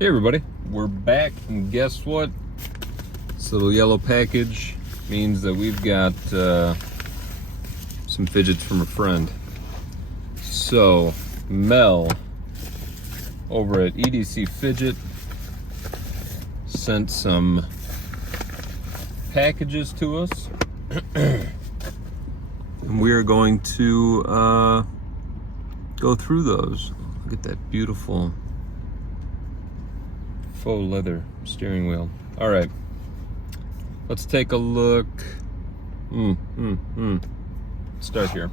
Hey everybody, we're back, and guess what? This little yellow package means that we've got some fidgets from a friend. So Mel over at EDC Fidget sent some packages to us and we are going to go through those. Look at that beautiful faux leather steering wheel. All right, let's take a look. Start here.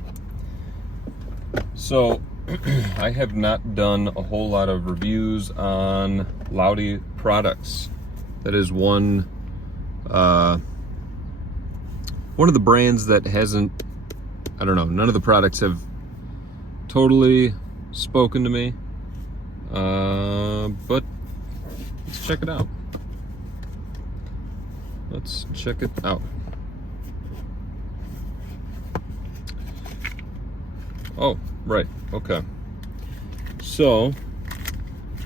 So I have not done a whole lot of reviews on Loudy products. That is one of the brands that hasn't, I don't know, none of the products have totally spoken to me, but let's check it out. Let's check it out. Oh, right, okay. So,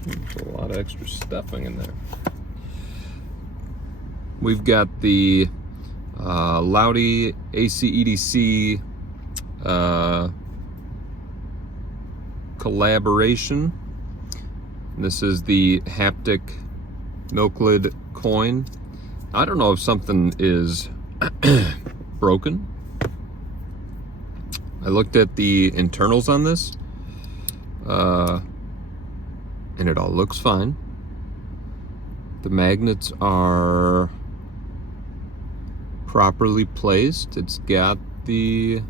there's a lot of extra stuffing in there. We've got the Loudy ACEDC collaboration. This is the haptic milk lid coin. I don't know if something is broken. I looked at the internals on this, and it all looks fine. The magnets are properly placed. It's got the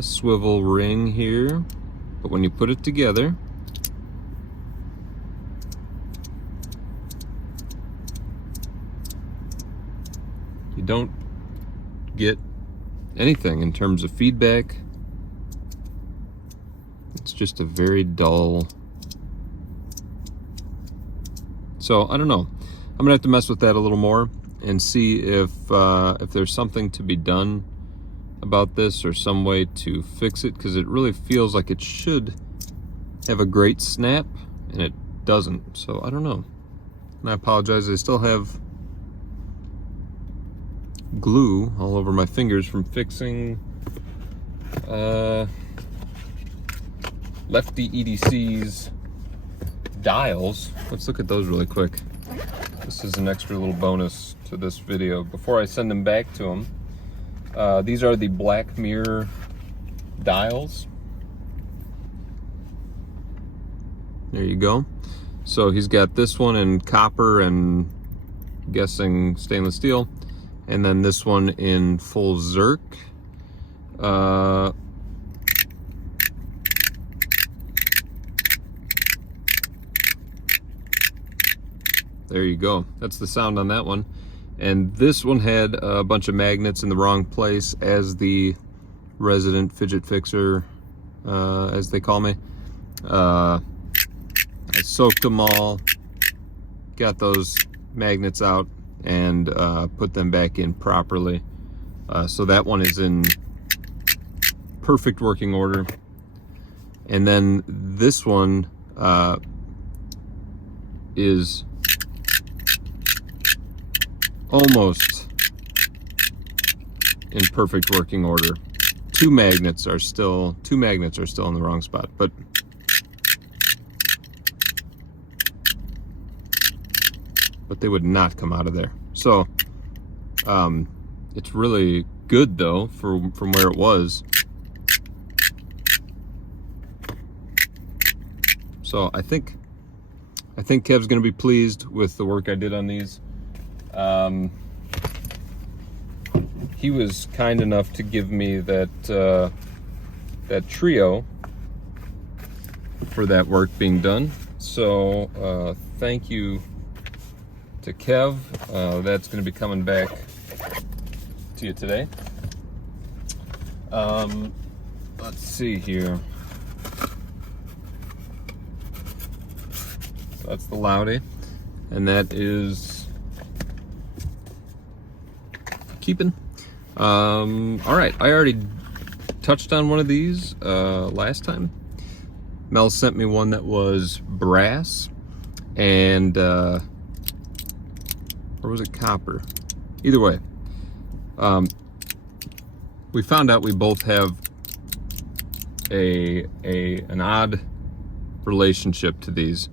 swivel ring here, but when you put it together, you don't get anything in terms of feedback. It's just a very dull. So I don't know. I'm gonna have to mess with that a little more and see if there's something to be done about this or some way to fix it, because it really feels like it should have a great snap and it doesn't. So I don't know. And I apologize. I still have glue all over my fingers from fixing Lefty EDC's dials. Let's look at those really quick. This is an extra little bonus to this video before I send them back to him. These are the black mirror dials. There you go. So he's got this one in copper and I'm guessing stainless steel, and then this one in full Zerk. There you go. That's the sound on that one. And this one had a bunch of magnets in the wrong place, as the resident fidget fixer, as they call me. I soaked them all, got those magnets out, and put them back in properly. So that one is in perfect working order. And then this one is almost in perfect working order. Two magnets are still in the wrong spot, but they would not come out of there. So it's really good though from where it was. So I think Kev's gonna be pleased with the work I did on these. He was kind enough to give me that trio for that work being done. So thank you to Kev. That's going to be coming back to you today. Let's see here. So that's the Loudy, and that is keeping. All right, I already touched on one of these last time. Mel sent me one that was brass, and or was it copper? Either way, we found out we both have an odd relationship to these.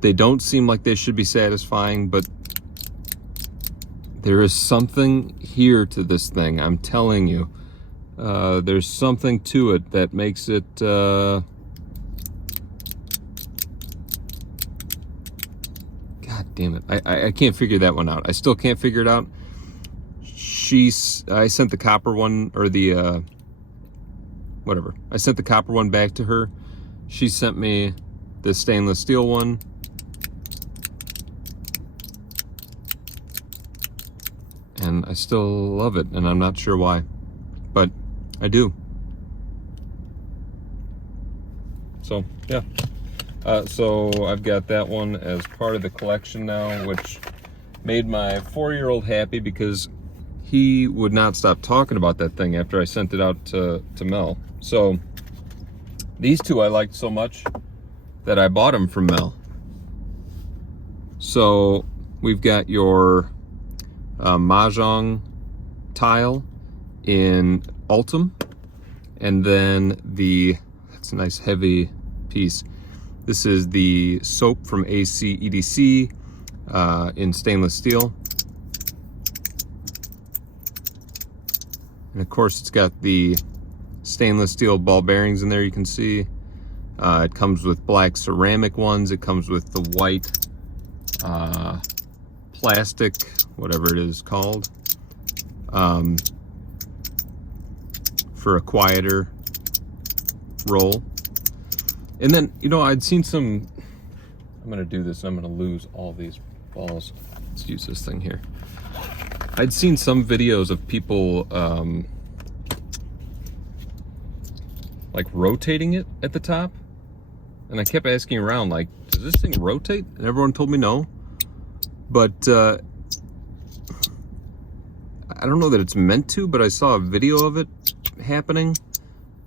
They don't seem like they should be satisfying, but there is something here to this thing, I'm telling you. There's something to it that makes it God damn it, I can't figure that one out. I still can't figure it out. I sent the copper one, or the whatever, I sent the copper one back to her. She sent me the stainless steel one. And I still love it, and I'm not sure why, but I do. So yeah, so I've got that one as part of the collection now, which made my 4-year-old happy because he would not stop talking about that thing after I sent it out to Mel. So these two I liked so much that I bought them from Mel. So we've got your Mahjong tile in Ultim, and then that's a nice heavy piece. This is the soap from AC EDC in stainless steel. And of course it's got the stainless steel ball bearings in there, you can see. It comes with black ceramic ones. It comes with the white plastic, whatever it is called, for a quieter roll. And then, you know, I'd seen some, I'm gonna do this, I'm gonna lose all these balls. Let's use this thing here. I'd seen some videos of people like rotating it at the top, and I kept asking around, like, does this thing rotate? And everyone told me no. But I don't know that it's meant to, but I saw a video of it happening.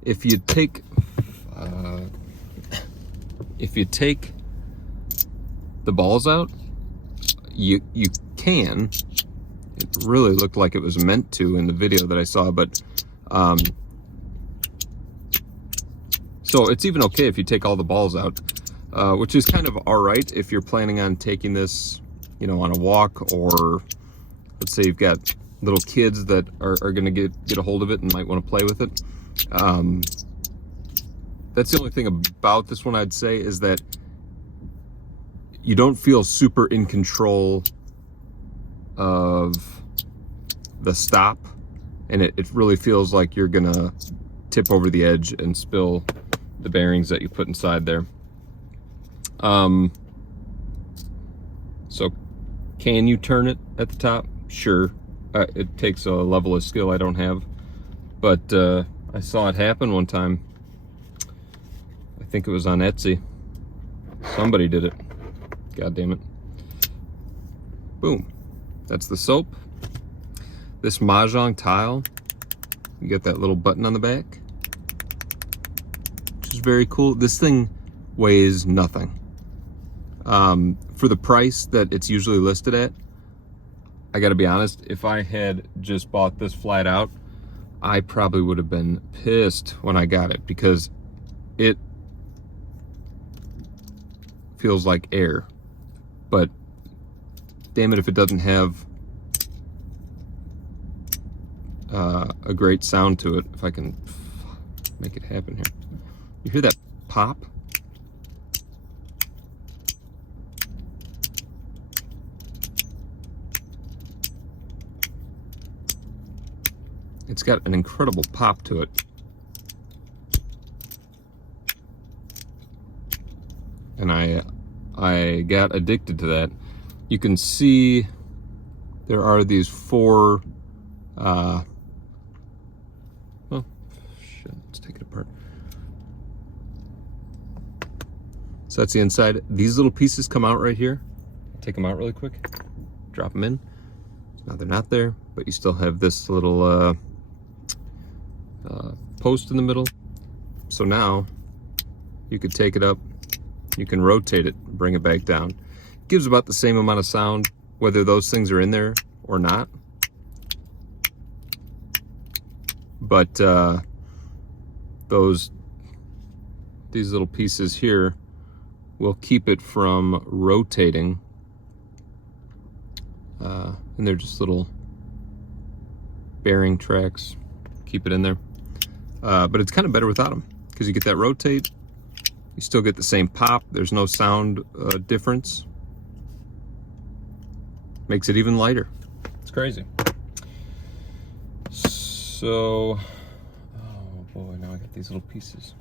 If you take the balls out, you can. It really looked like it was meant to in the video that I saw, but so it's even okay if you take all the balls out, which is kind of all right if you're planning on taking this, you know, on a walk, or let's say you've got little kids that are gonna get a hold of it and might want to play with it. That's the only thing about this one I'd say, is that you don't feel super in control of the stop, and it really feels like you're gonna tip over the edge and spill the bearings that you put inside there. So can you turn it at the top? Sure. It takes a level of skill I don't have, but I saw it happen one time. I think it was on Etsy. Somebody did it. God damn it. Boom. That's the soap. This Mahjong tile, you get that little button on the back, which is very cool. This thing weighs nothing. For the price that it's usually listed at, I gotta be honest, if I had just bought this flat out, I probably would have been pissed when I got it, because it feels like air. But damn it if it doesn't have a great sound to it. If I can make it happen here. You hear that pop? It's got an incredible pop to it. And I got addicted to that. You can see there are these 4 oh shit, let's take it apart. So that's the inside. These little pieces come out right here. Take them out really quick, drop them in. Now they're not there, but you still have this little post in the middle. So now you could take it up You can rotate it, bring it back down. It gives about the same amount of sound, whether those things are in there or not. But these little pieces here will keep it from rotating. And they're just little bearing tracks. Keep it in there. But it's kind of better without them, because you get that rotate. You still get the same pop. There's no sound difference. Makes it even lighter. It's crazy. So, oh boy, now I got these little pieces.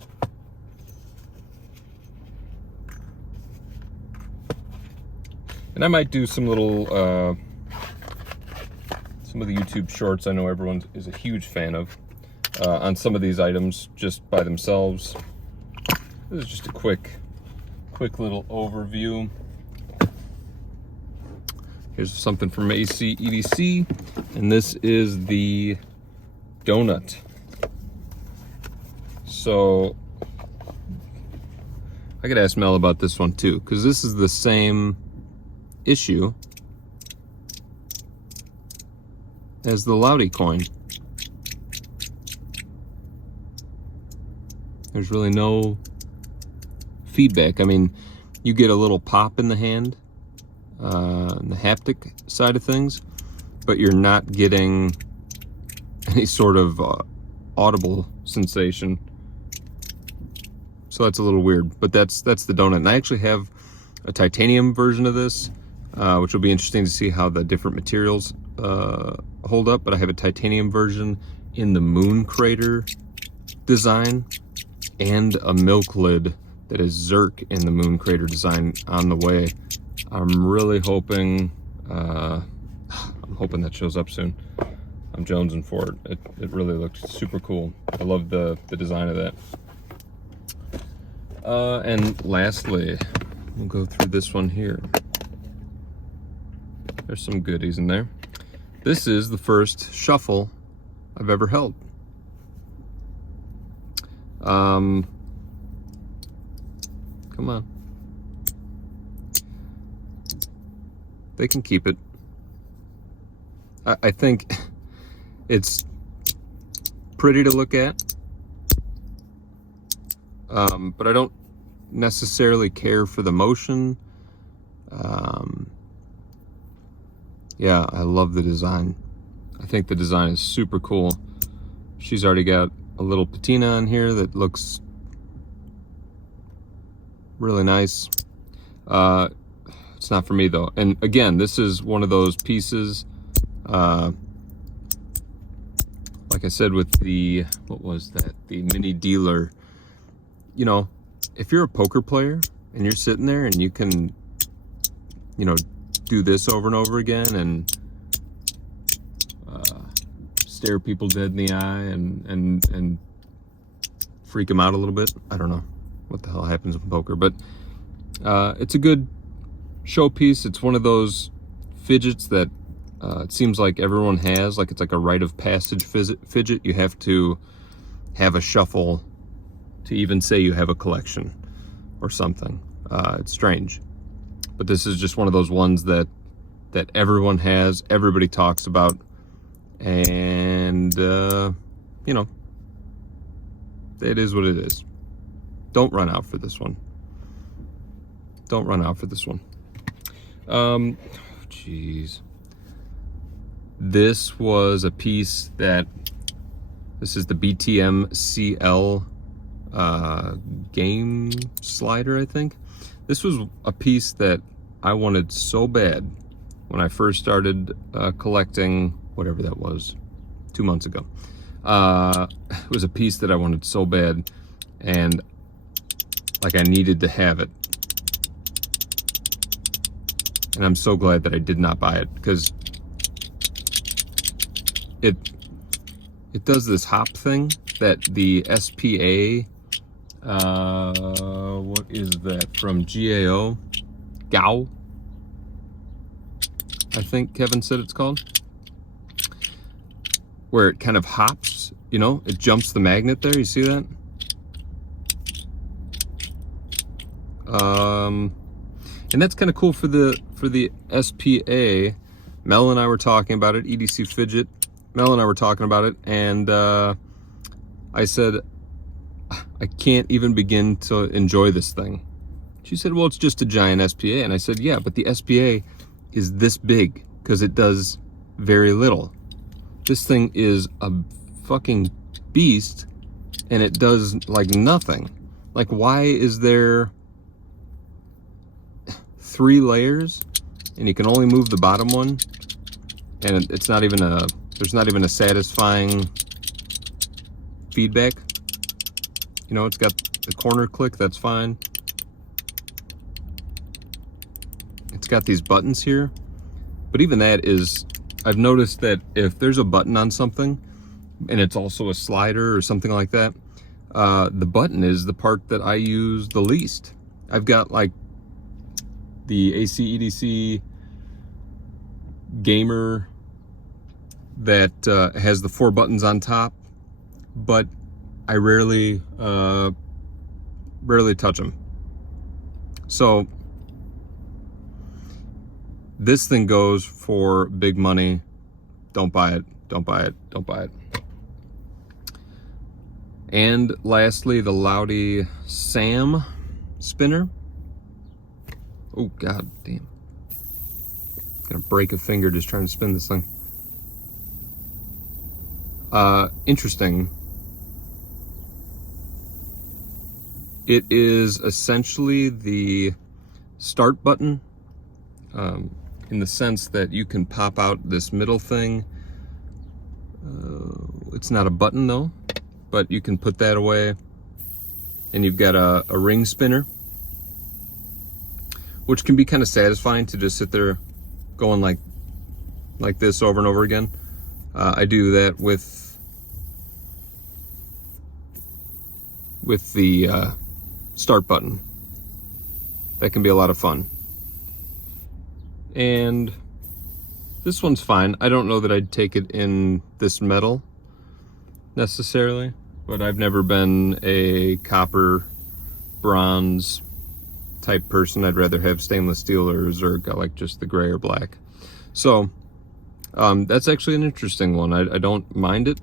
And I might do some little, some of the YouTube shorts I know everyone is a huge fan of, on some of these items just by themselves. This is just a quick little overview. Here's something from AC EDC, and this is the donut. So I could ask Mel about this one too, because this is the same issue as the Loudy coin. There's really no feedback. I mean, you get a little pop in the hand, in the haptic side of things, but you're not getting any sort of audible sensation. So that's a little weird, but that's the donut. And I actually have a titanium version of this, which will be interesting to see how the different materials hold up. But I have a titanium version in the moon crater design, and a milk lid that is Zerk in the moon crater design on the way. I'm really hoping, I'm hoping that shows up soon. I'm jonesing for it. It really looks super cool. I love the design of that. And lastly, we'll go through this one here. There's some goodies in there. This is the first shuffle I've ever held. Come on. They can keep it. I think it's pretty to look at, but I don't necessarily care for the motion. Yeah, I love the design. I think the design is super cool. She's already got a little patina on here that looks really nice. It's not for me though. And again, this is one of those pieces, like I said with the, what was that? The mini dealer. You know, if you're a poker player and you're sitting there and you can, you know, do this over and over again and stare people dead in the eye and freak them out a little bit. I don't know what the hell happens in poker, but it's a good showpiece. It's one of those fidgets that it seems like everyone has, like it's like a rite of passage fidget. You have to have a shuffle to even say you have a collection or something. It's strange, but this is just one of those ones that everyone has, everybody talks about, and you know, it is what it is. Don't run out for this one. Don't run out for this one. Jeez. This was a piece that, this is the BTM CL game slider, I think. This was a piece that I wanted so bad when I first started collecting, whatever that was, 2 months ago. It was a piece that I wanted so bad, and like I needed to have it. And I'm so glad that I did not buy it, because it does this hop thing that the SPA, what is that, from GAO? GAO? I think Kevin said it's called. Where it kind of hops, you know, it jumps the magnet there, you see that? And that's kind of cool for the SPA. Mel and I were talking about it, EDC Fidget. Mel and I were talking about it, and I said, I can't even begin to enjoy this thing. She said, well, it's just a giant SPA. And I said, yeah, but the SPA is this big because it does very little. This thing is a fucking beast, and it does like nothing. Like, why is there 3 layers and you can only move the bottom one, and it's not even there's not even a satisfying feedback? You know, it's got the corner click, that's fine. It's got these buttons here, but even that is, I've noticed that if there's a button on something and it's also a slider or something like that, the button is the part that I use the least. I've got like the AC EDC Gamer that has the 4 buttons on top, but I rarely touch them. So this thing goes for big money. Don't buy it, don't buy it, don't buy it. And lastly, the Loudy SAM spinner. Oh, god damn. Gonna break a finger just trying to spin this thing. Interesting. It is essentially the start button, in the sense that you can pop out this middle thing. It's not a button though, but you can put that away, and you've got a ring spinner, which can be kind of satisfying to just sit there going like this over and over again. I do that with the start button. That can be a lot of fun. And this one's fine. I don't know that I'd take it in this metal necessarily, but I've never been a copper, bronze type person. I'd rather have stainless steel or like just the gray or black. So that's actually an interesting one. I don't mind it.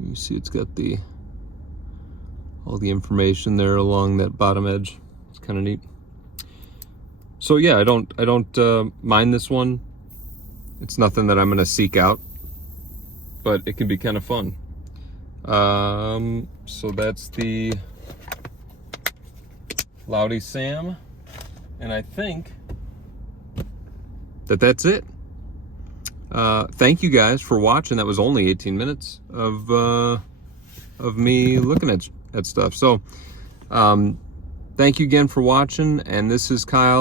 You see it's got all the information there along that bottom edge. It's kind of neat. So yeah, I don't mind this one. It's nothing that I'm gonna seek out, but it can be kind of fun. So that's the Loudy SAM, and I think that's it. Thank you guys for watching. That was only 18 minutes of me looking at stuff. So thank you again for watching, and this is Kyle.